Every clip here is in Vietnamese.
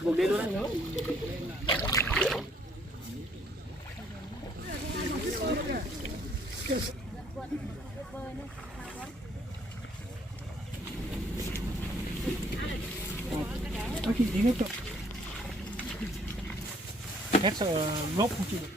buộc đi luôn đấy. Có khi đi hết rồi. Hết lốp không chịu được.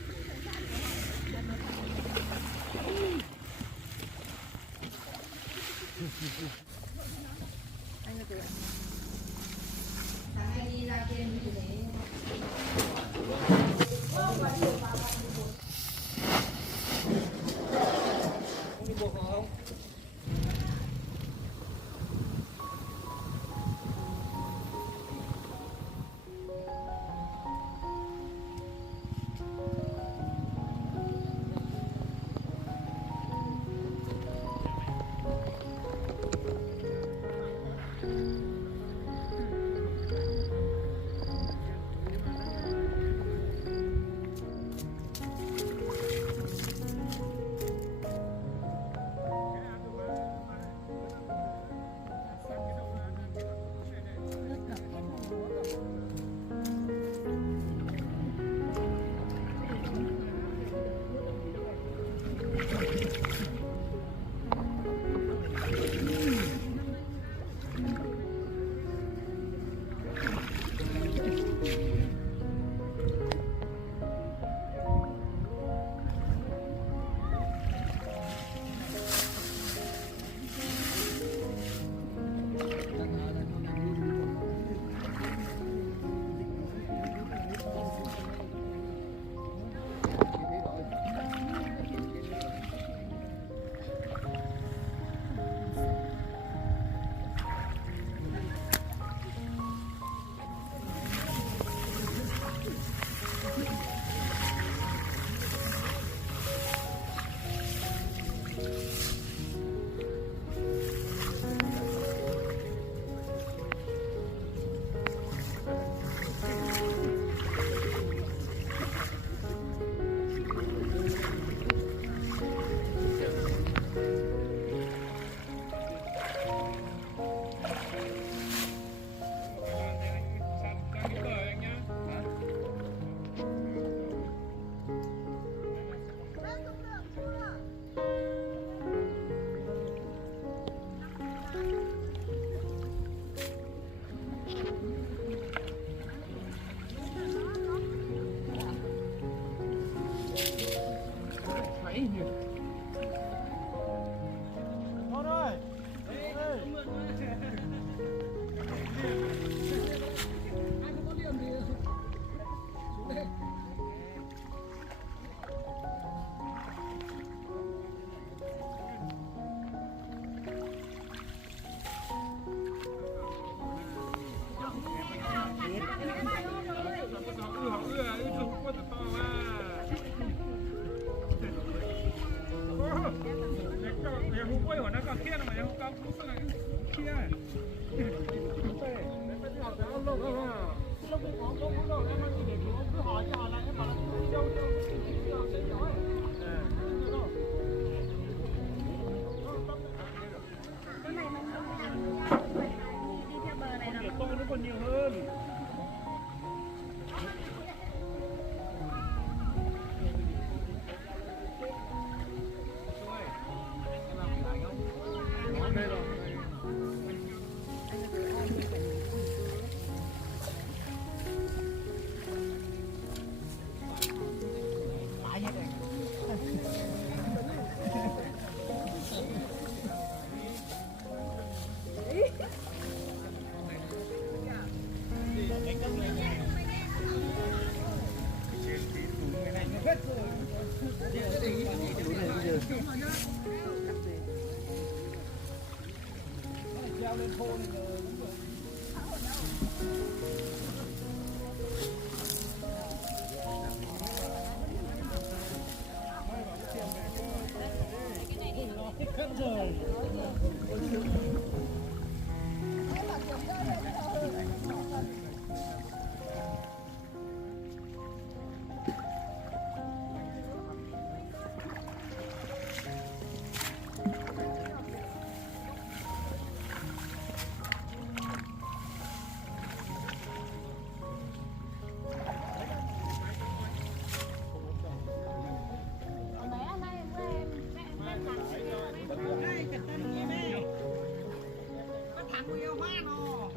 bán của yêu hoa nó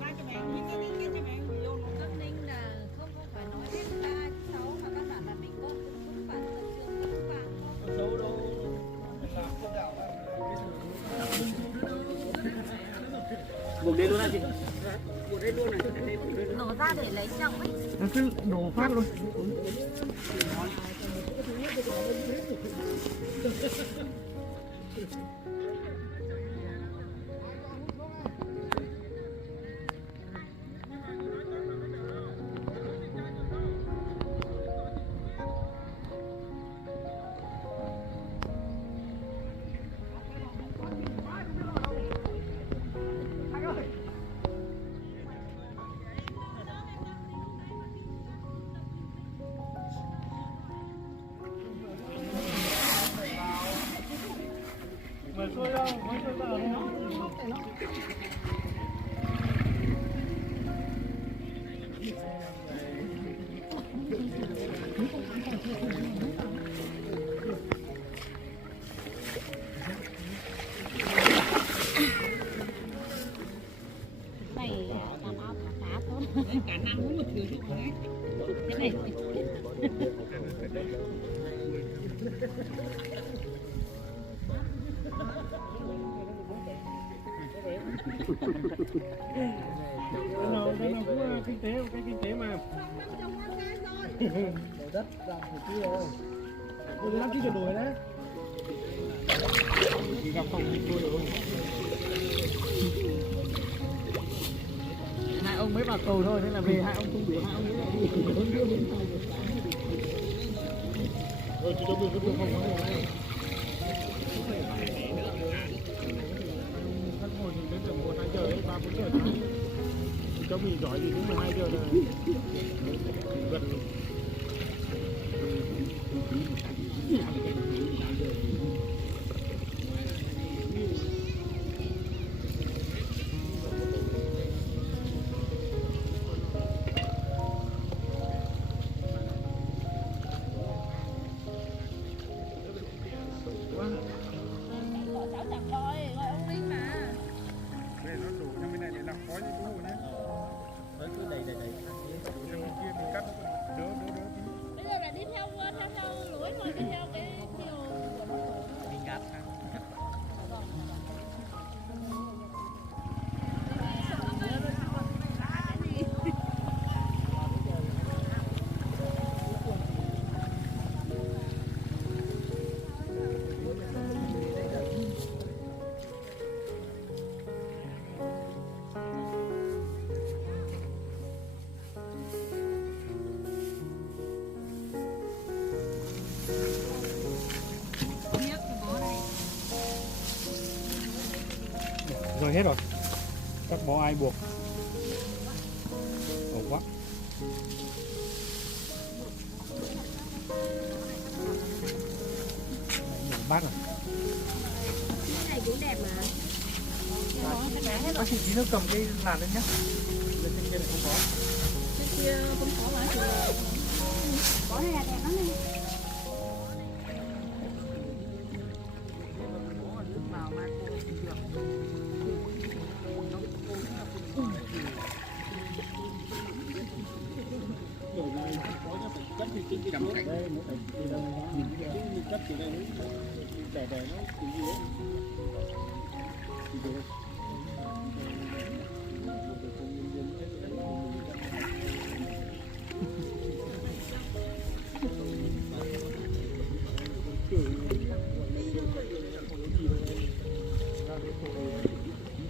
hai cái bánh những cái bánh của yêu nó Bắc Ninh là không phải nói hết 3/6 mà các bạn là mình có cũng bán là trường cũng bán không. xấu đâu buộc đây luôn anh chị, buộc đây luôn này, Đổ ra để lấy chồng ấy. Nó cứ đổ phát luôn. Mà xôi đâu, mới xôi vào nó. Này làm ao cá thôi. cả năm cũng một thứ dụng đấy. Thế này. Nó cũng kinh tế, cái kinh tế mà. Đổ đất ra một tí rồi. Tôi 5 kg chuyển đổi đấy. Gặp phòng tôi rồi. Hai ông mới vào cầu thôi, nên là về hai ông không đủ, hai ông mới lại đi. Rồi chị cho mình cái phòng này. Các hồi thì đến từ 1-2 giờ đấy, 3-4 giờ sáng. Cho mình giỏi thì đến 12 giờ là gần. Cháu chẳng gọi ông Minh mà. Đây nó đổ sang bên này để làm khói như cũ nhé. Đấy cứ đầy. Đổ sang bên kia mình cắt đỡ tí. Bây giờ là đi theo lối thôi, đi theo cái chiều của nó. Mình gạt sang. Rồi hết rồi. Các bó ai buộc. Ổn quá. Nhiều bác rồi. Cái này cũng đẹp mà. Bác chị tí nữa cầm cái làn lên nhé. Lên trên kia này không có. Trên kia cũng có mà. Có này là đẹp lắm này. Cầm cạnh đây nó phải từ đâu mình cắt từ đây nó đẻ nó từ gì đấy.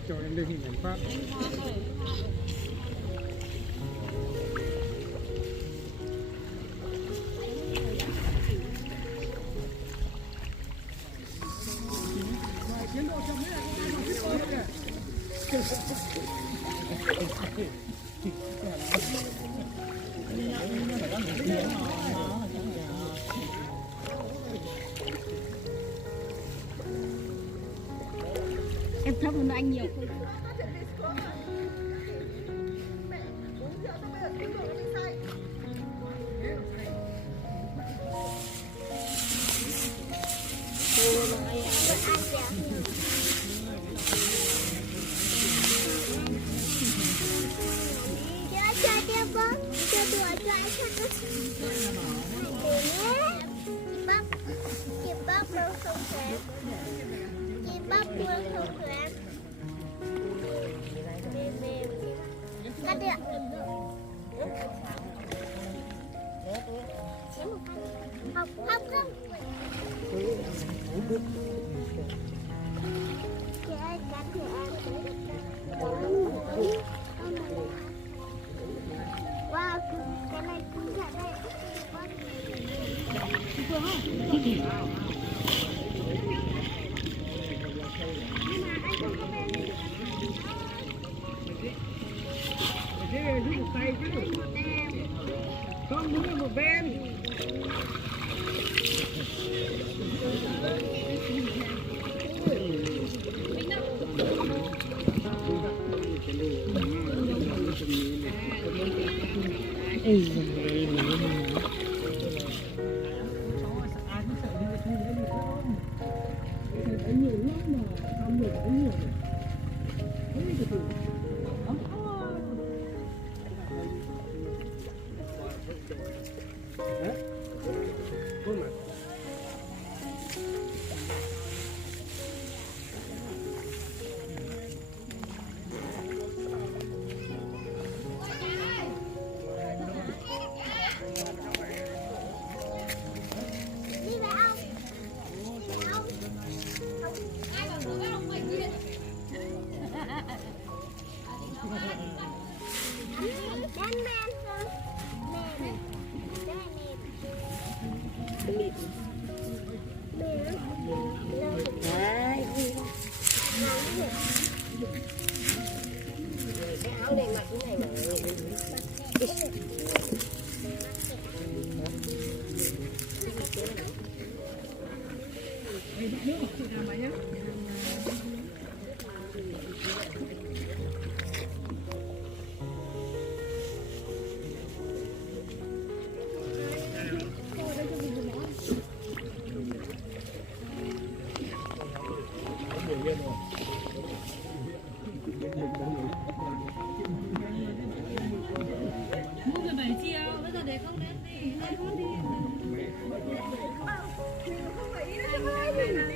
Cho em lên hình ảnh phát. Em thấp hơn anh nhiều. tay chứ. Không đúng là một bên.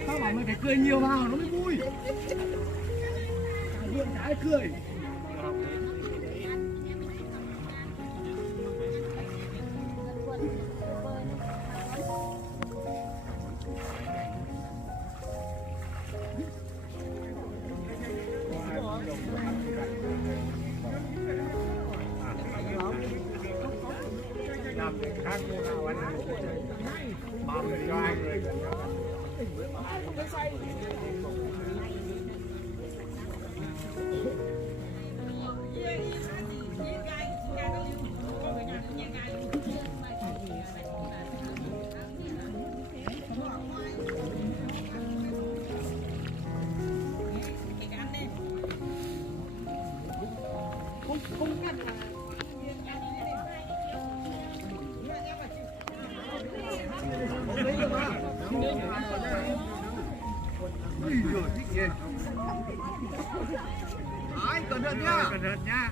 Sao bảo mày phải cười nhiều vào nó mới vui. Cả vườn trái cười. Làm việc khác như nào anh mong cho ai người Đấy, cẩn thận nhá. cẩn thận nhá.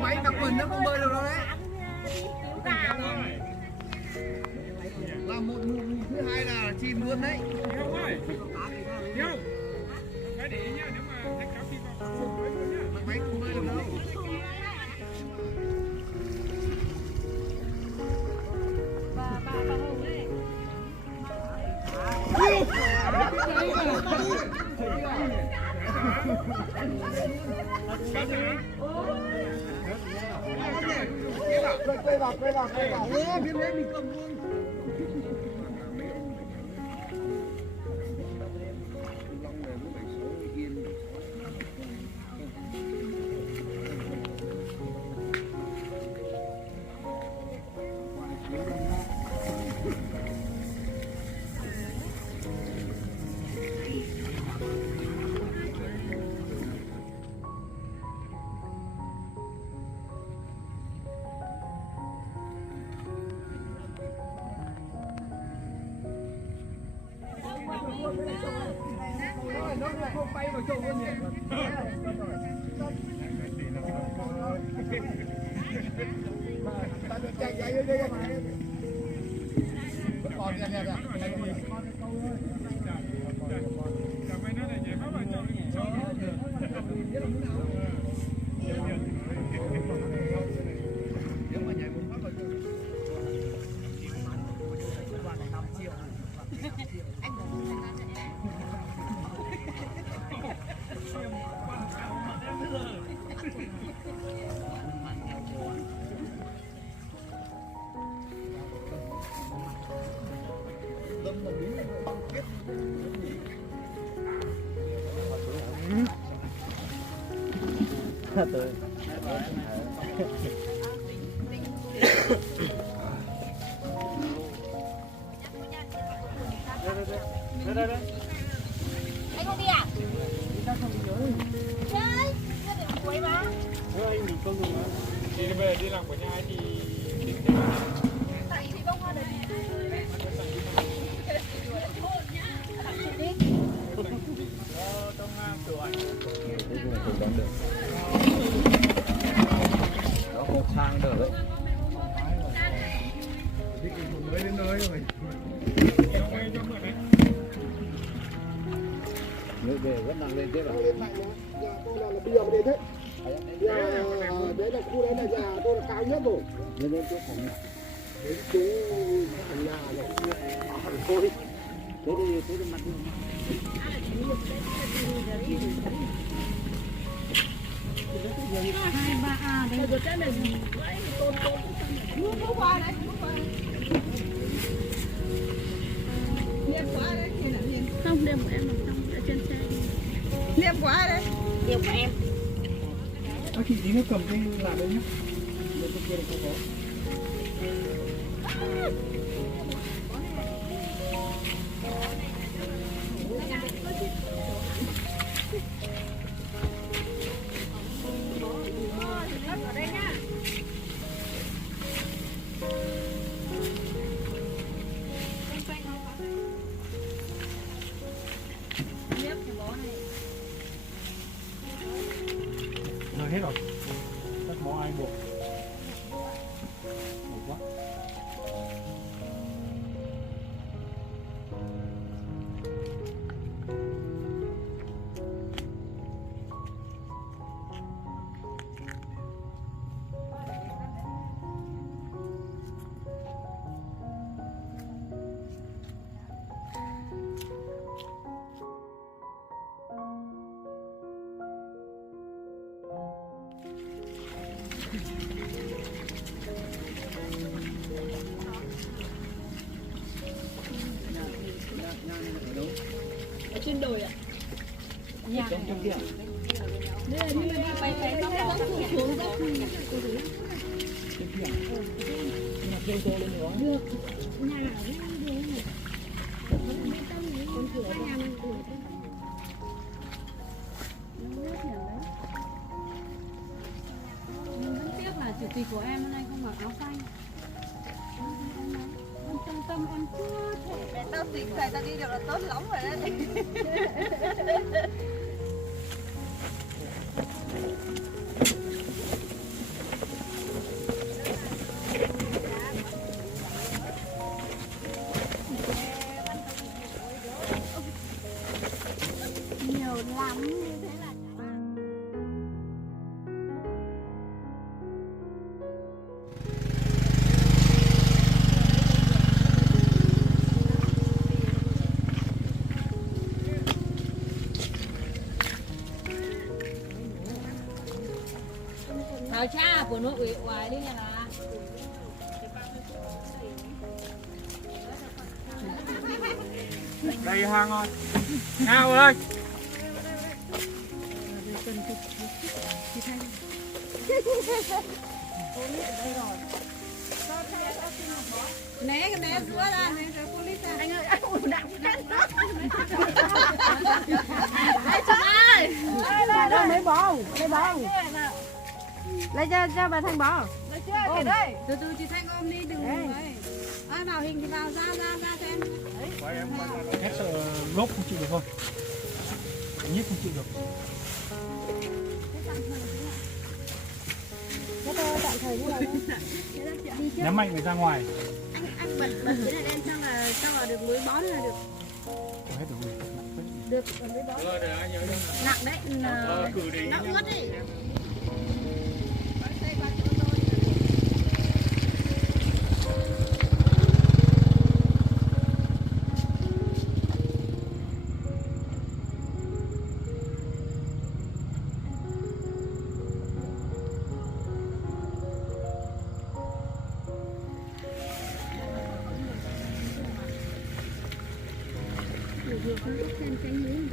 Máy mặc quần nó không bơi được đâu đấy. Là một mụ thứ hai là chìm luôn đấy. Hiếu ơi, Hiếu, phải để ý nhá, nếu mà anh cáo chìm vào sông mới luôn nhá. Máy không bơi được đâu. Bà Hồng ấy. Quay vào. Ê, phim đấy mình cầm luôn. Nó không bay vào chỗ luôn nhỉ. Thật rồi. Đây. Anh không đi à? Chắc không nhớ. Chơi, chưa để cuối mà. Anh mình không dùng nữa. Đi về đi làm của nhà thì Tại thì bông hoa đấy. trong tủ ảnh. Nó không sang được đấy. Mới đến nơi rồi. Người về vẫn đang lên thế rồi. Lên lại nữa, nhà tôi là bây giờ mới đến thế. Đấy là khu đấy là nhà tôi là cao nhất rồi. Lên lên chỗ phòng nhà. Đến chỗ hàng nhà này, hàng tôi. Thế thì mặt đi. Hai ba a đây rồi cái này tôn bước qua đấy, bước qua. Liêm quá đấy, nhìn là nhìn. Không, liêm của em ở trong ở trên xe. Liêm quá đấy. Liêm của em. Chị tí nó cầm cái làm đấy nhá. Đây cái kia là không có. Ở đây nha. Liêm thì bó này. Rồi hết rồi. Các món ai buộc. Buộc quá. Ở trên đồi ạ. Nhà Trong kia. Đây là như là bay bay nó dốc xuống dốc. Trên kia. Nhưng mà kêu lên nữa. được. Nhà ở đây đường này. Bê tông này, con cửa nhà này cửa. Nó rất là đấy. Nhưng vẫn tiếc là chủ tịch của em hôm nay không mặc áo xanh. Con tâm con chưa thể. Mẹ tao tìm thầy tao đi được là tốt lắm rồi đấy. Nhiều lắm như thế là Thảo cha của nó ủy hoài đi nhà là. Đây hang rồi. Ngao ơi. Né giữa ra, né cái police ra. anh ơi, anh ủ đặng chết đó. Đây chị ơi. Đây lấy bò, lấy bò. Lấy cho bà Thanh bò. Đây chưa kìa đây. Từ từ chị Thanh ôm đi đừng ấy. Vào hình thì vào ra cho em. Hết sợ lốp không chịu được thôi. Nhít không chịu được. Thế tôi tạm thời như là đi trước. Ném mạnh phải ra ngoài. Anh bật cái này lên xong là được muối bón là được. Hết rồi. Được muối bón. Nặng đấy, nó ướt đấy. Vừa con bước trên cái miếng.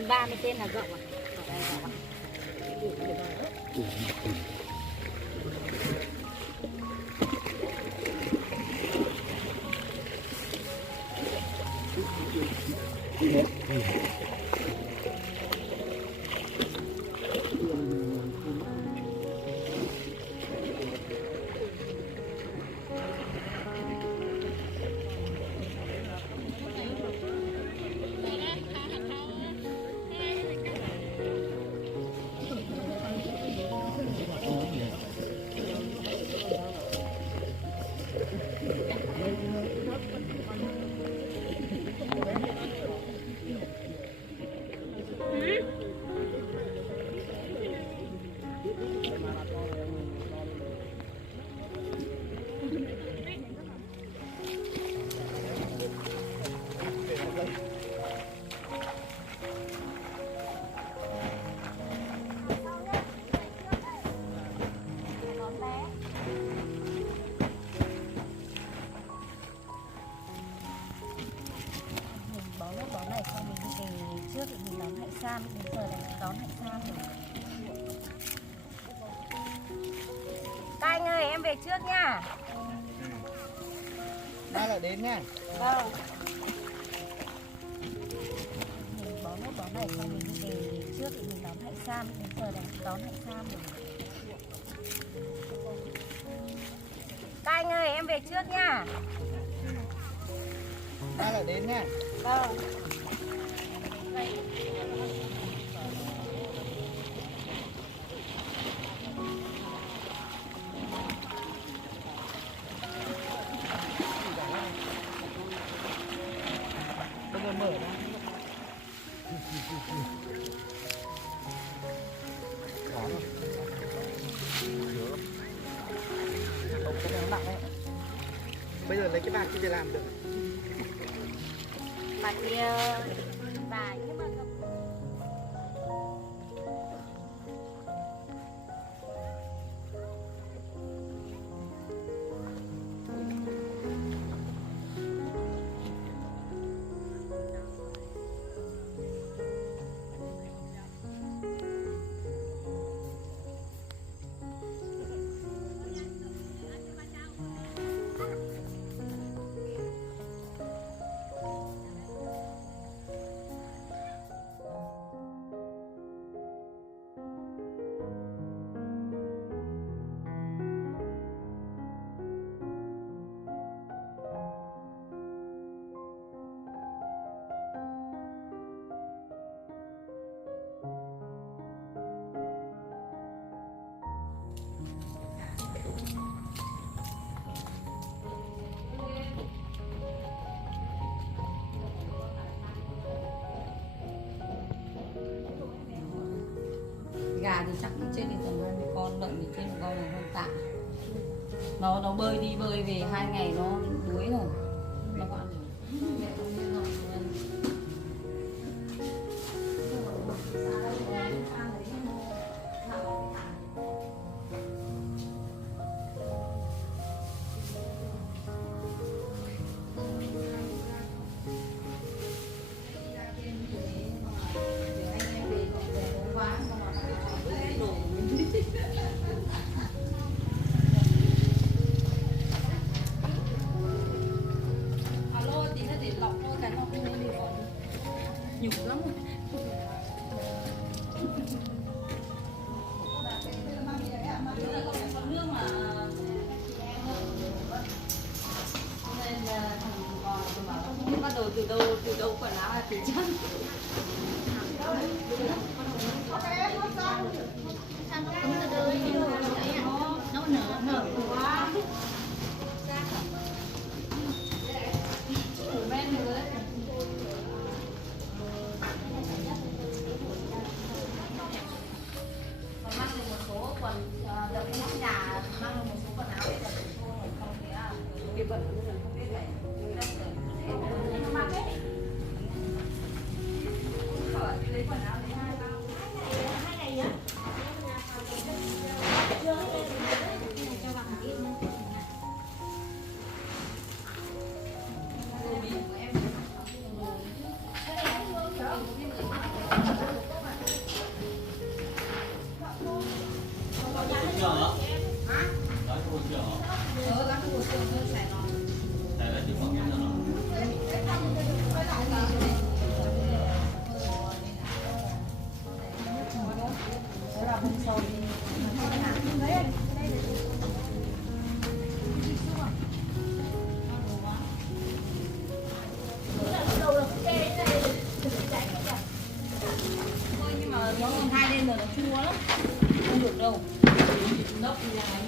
ินบ้าไม่เต้นนะก็ว่ะ trước thì mình đón Hạnh Sam, đến giờ là đón Hạnh Sam rồi. Các anh ơi, em về trước nha. Mai lại đến nha. Vâng. Mình bó nốt bó này xong mình đi về trước thì mình đón Hạnh Sam, đến giờ là đón Hạnh Sam rồi. Các anh ơi, em về trước nha. Mai lại đến nha. Vâng. Bây giờ mở ra. Không, cái này nó nặng đấy. Bây giờ lấy cái bà kia làm được. Bà kia bà nhưng mà gà thì chắc cũng trên thì tầm 20 con, lợn thì trên một con là hơn tạ. Nó bơi đi bơi về 2 ngày nó đuối rồi. Nó có ăn rồi. Mẹ không biết rồi. Alo, tí nữa để lọc thôi, cái lọc lên thì còn nhục lắm rồi. Con nước mà nên là thằng bảo không biết bắt đầu từ đâu quần áo là từ chân. Nó nở quá. Củ men rồi đấy. Còn mang được một số quần đợt cái nóc nhà mang được một số quần áo bây giờ không thế à? Cái bẩn bây giờ không biết này. Không mang hết. Lấy quần áo lấy 2 bao. 2 ngày á. Chưa hết cho bạn ít nữa. Nhưng mà nó còn 2 lên rồi nó chua lắm, không được đâu. Nốc như này.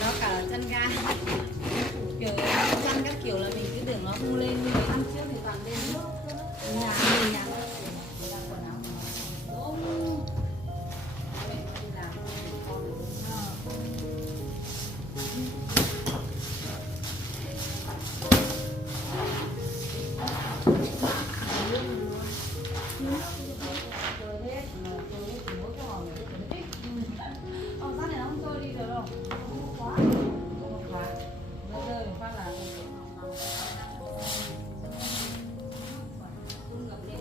Nó cả chân ga kiểu chăn các kiểu là mình cứ tưởng nó không lên như mấy năm trước thì toàn lên nước nhà người ta quần áo đúng mẹ đi làm con rác này nó không trôi đi được đâu. Quá nó rơi một phát là ngập lên.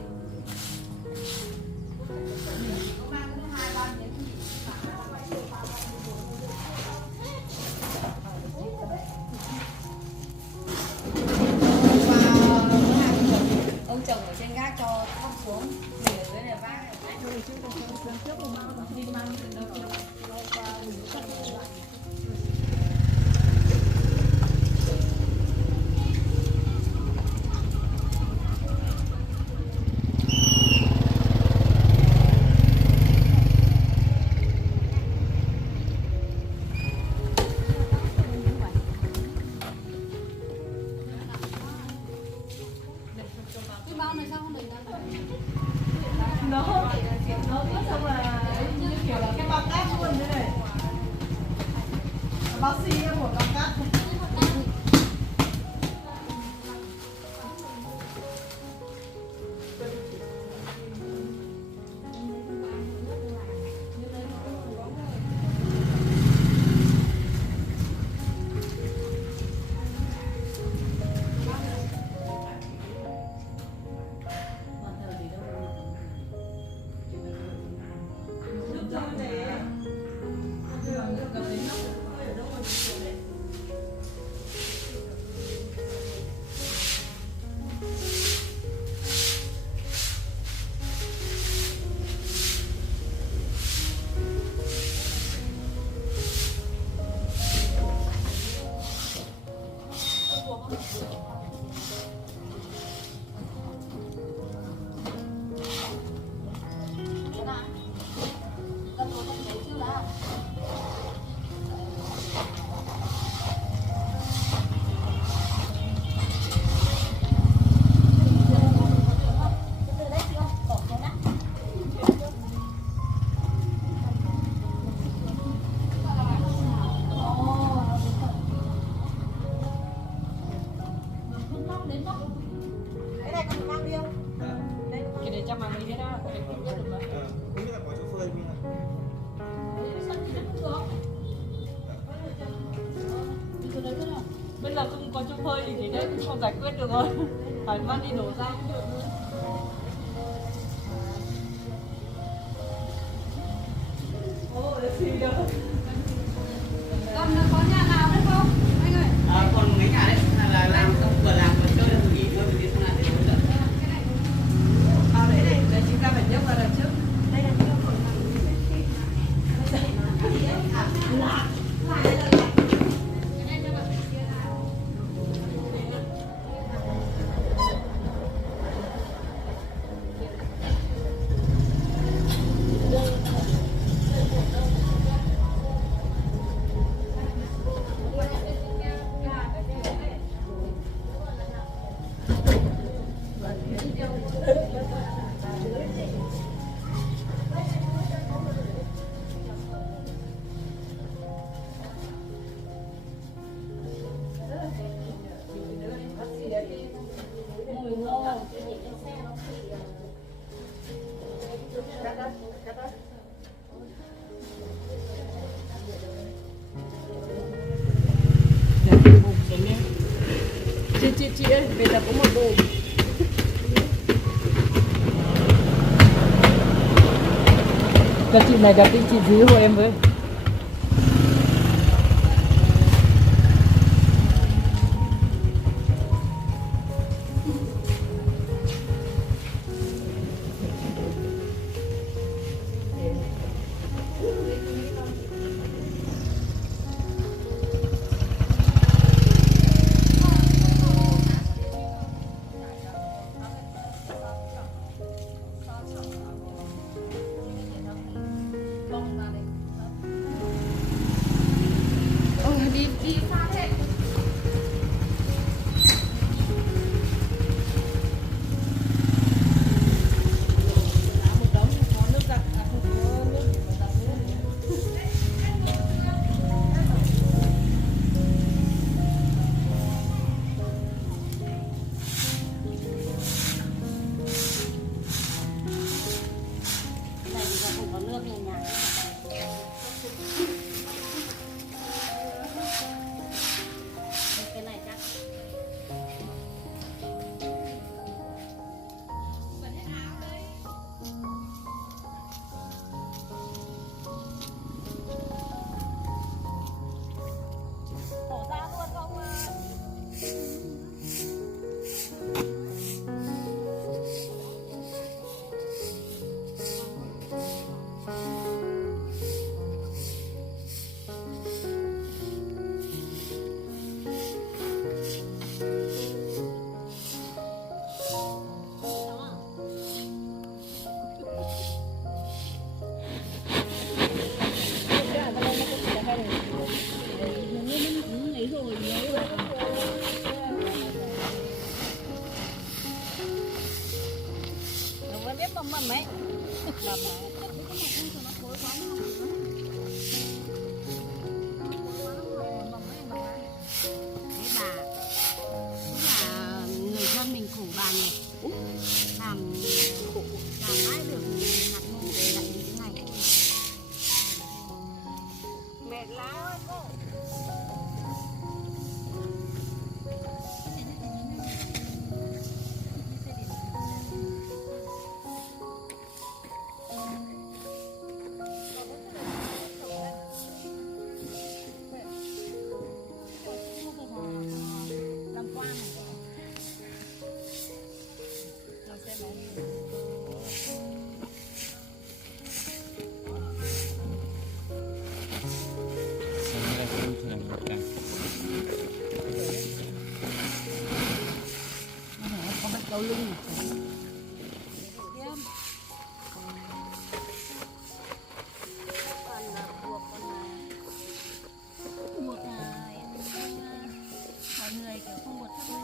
bác sĩ của các cát. Bây giờ không có chỗ phơi thì đấy cũng không giải quyết được rồi. Phải mang đi đổ ra cũng được nữa. Ôi, xì đâu. Còn có nhà nào nữa không? Anh ơi. Còn mấy nhà đấy là làm xong vừa làm vừa chơi được gì thôi thì không làm thì đúng rồi. Đấy này, đấy chúng ta phải nhấc vào đằng trước. Đây là chúng ta phải làm. Chị ơi, về là có một bồn. Các chị này gặp đi chị dưới hộ em với. này làm mãi được hạt ngô để lại những ngày mệt lắm cô. Đầu lưng mọi người kiểu không buộc thắt lại.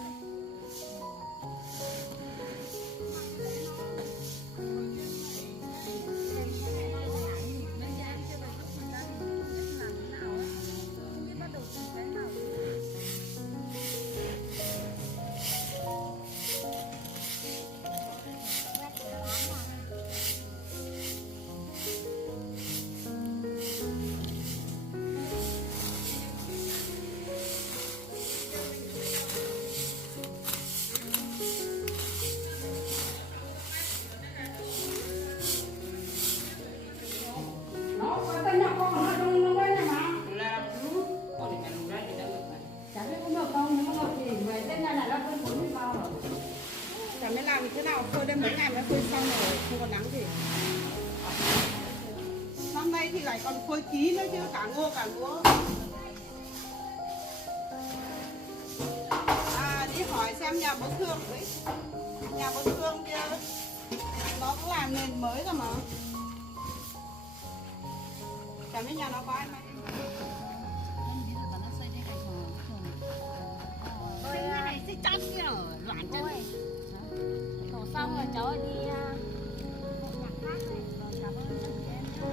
Chả biết làm thế nào, phơi đến mấy ngày mới phơi xong rồi, không còn nắng gì. Năm nay thì lại còn phơi ký nữa chứ, cả ngô cả lúa. À, đi hỏi xem nhà bố Thương đấy. Nhà bố Thương kia, nó cũng làm nền mới rồi mà. Chả biết nhà nó có ai mà. Cái này sẽ chăn kia ở loạn chân. Đổ xong rồi cháu đi nhặt khác này. Cảm ơn chủ em nhé.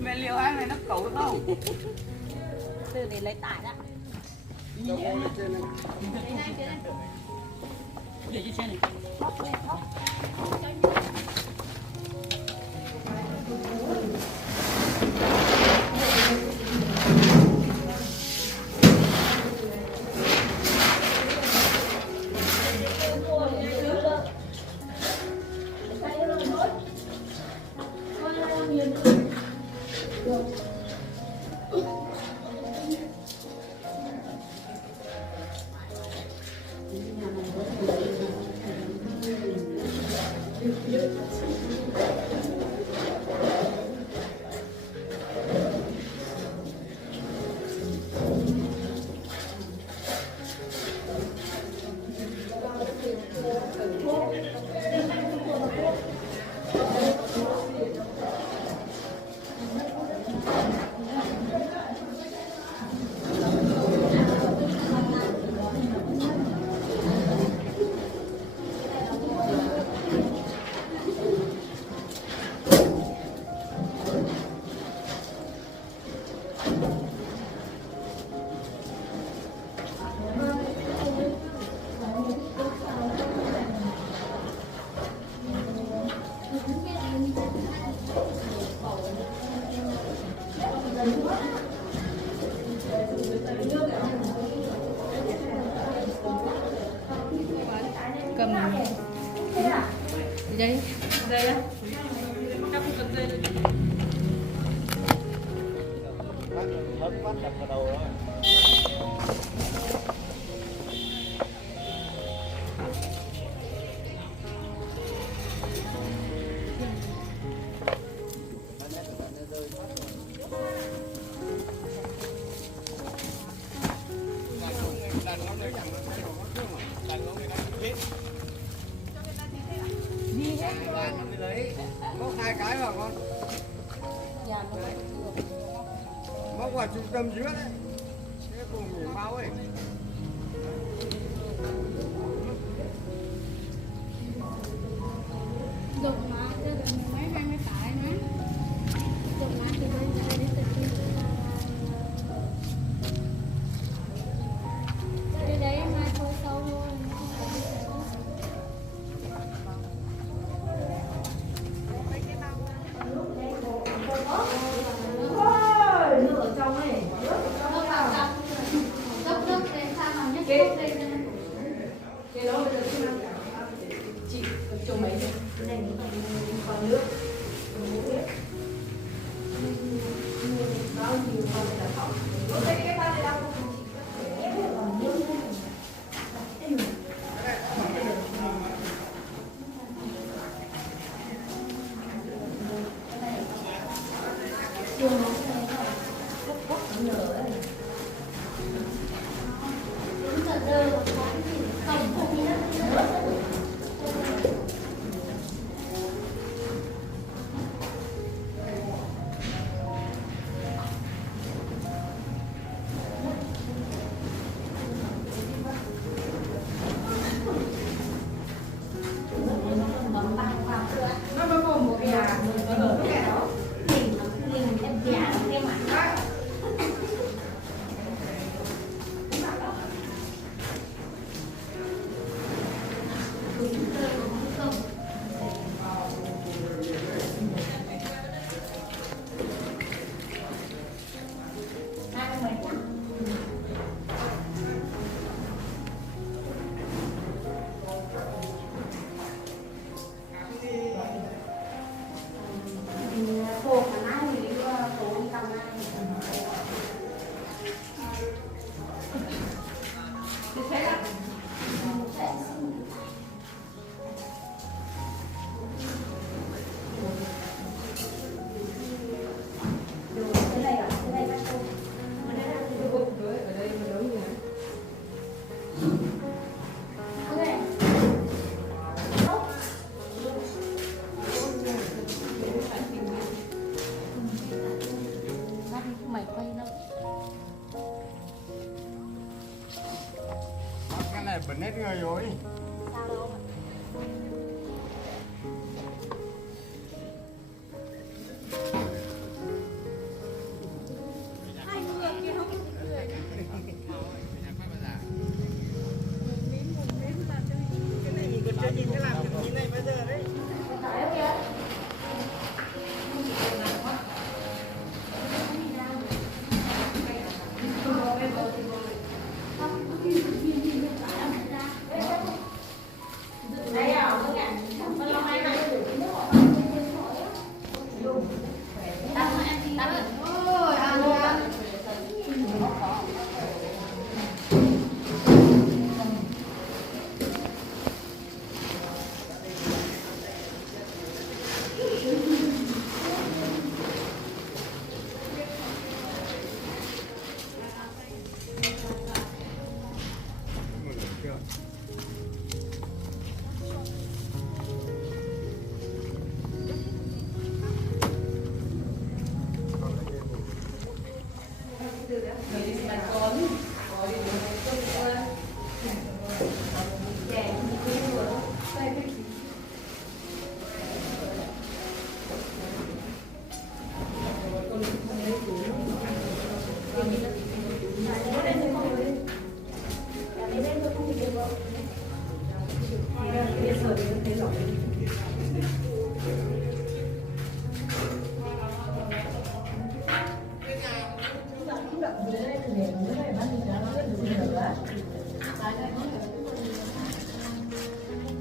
Mẹ liều ăn này nó cẩu được không? Từ để lấy tải đã. cầm gì đây dây á hết phát đập vào đầu đó. Móc 2 cái vào con. Móc vào trung tâm dưới đấy. Cái cùng miếng bao ấy. Đột má cho được mấy 20 tải nữa. Đột má thì mấy tải đi từ từ. Cái đấy mai thôi sâu luôn. ở trong ấy Gấp nước lên sang nào nhất Cái- lên lên. cái đó bây giờ chị chồng mấy rồi cái này còn nước bao nhiêu còn là không cái ba này đâu Đúng là đơ một cái gì không không gì đó. nó gồm một cái nhà ở cái đó Mày quay đâu? Cái này bẩn hết người rồi. Sao đâu? Hai người kia không cười. Cái này mình còn chưa nhìn cái làm như này bây giờ đấy.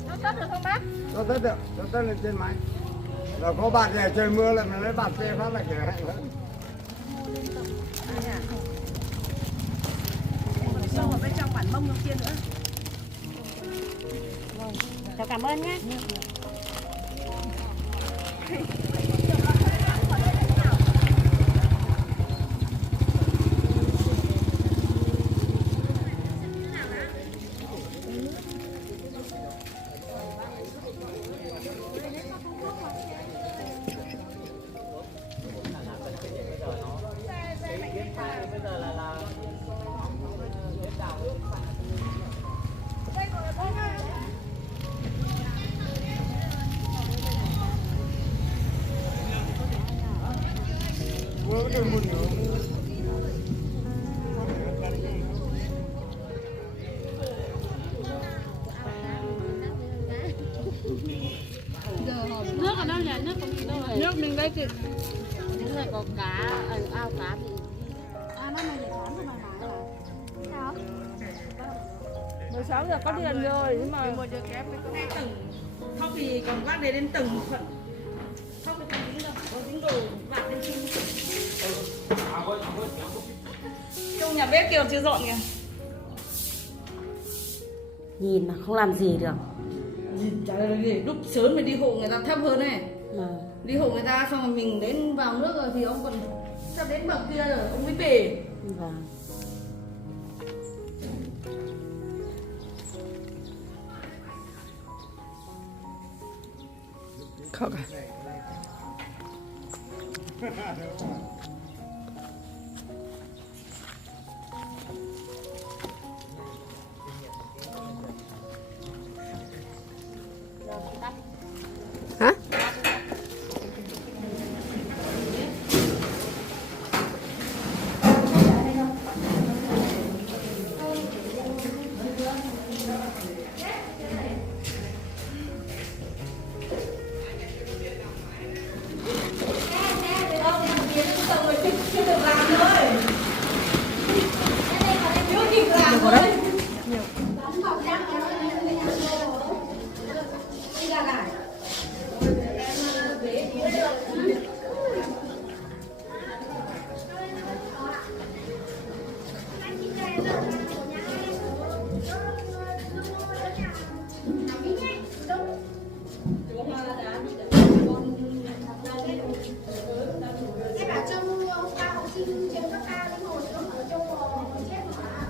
Nó tắt được không bác? Nó tất được, nó tất lên trên máy. Rồi có bạn này trời mưa là mình lấy bạn xe phát là kiểu này nữa. Xong ở bên trong bản mông trong kia nữa. Cháu cảm ơn nhé. Mưa cái mùi nữa. Nước ở đâu nhỉ? Nước của mình đâu rồi? Nước mình đây thì Nước này có cá, ao cá thì À, nó này để bán cho bà nói là sao? 16 giờ có điện rồi nhưng mà một giờ kém mới có 2 tầng. Khóc thì còn vác đến tầng một phần. Khóc thì còn dính đâu, có dính đồ vặt lên trên. Trong nhà bếp kia chưa dọn kìa. nhìn mà không làm gì được. Nhìn chả là gì, lúc sớm mình đi hộ người ta thấp hơn này. Mà Đi hộ người ta xong rồi mình đến vào nước rồi thì ông còn sắp đến bậc kia rồi, ông mới về. vâng. Khóc à? Hả? Em bảo trong ca học sinh trên các ca linh hồn nó ở trong bò chết hả?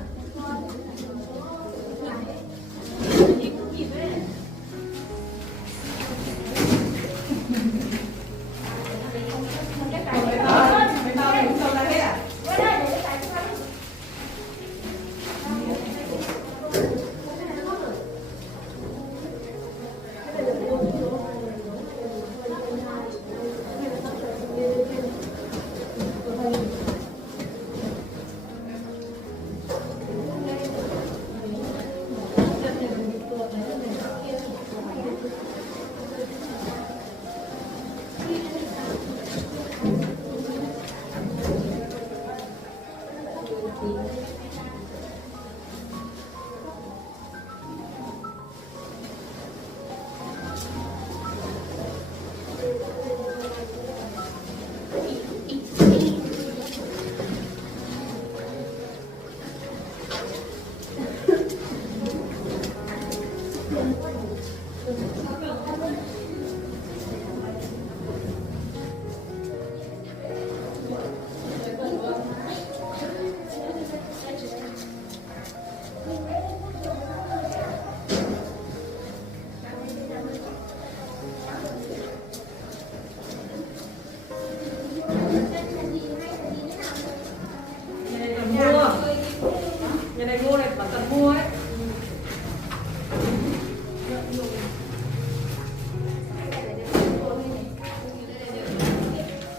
Nhà này mua này, bảo cần mua ấy.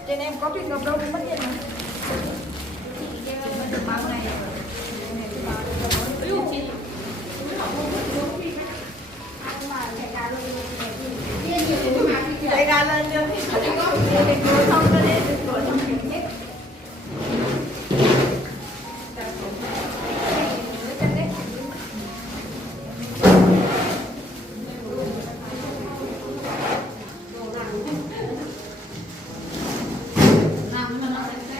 Trên em có cái ngập đâu cũng mất điện mà. Mất được bao ngày rồi. Chạy gà lên chưa? Thì ngồi xong rồi để ngồi xong thì chết. ăn mà nó sẽ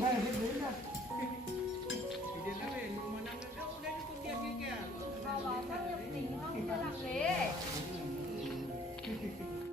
Hey,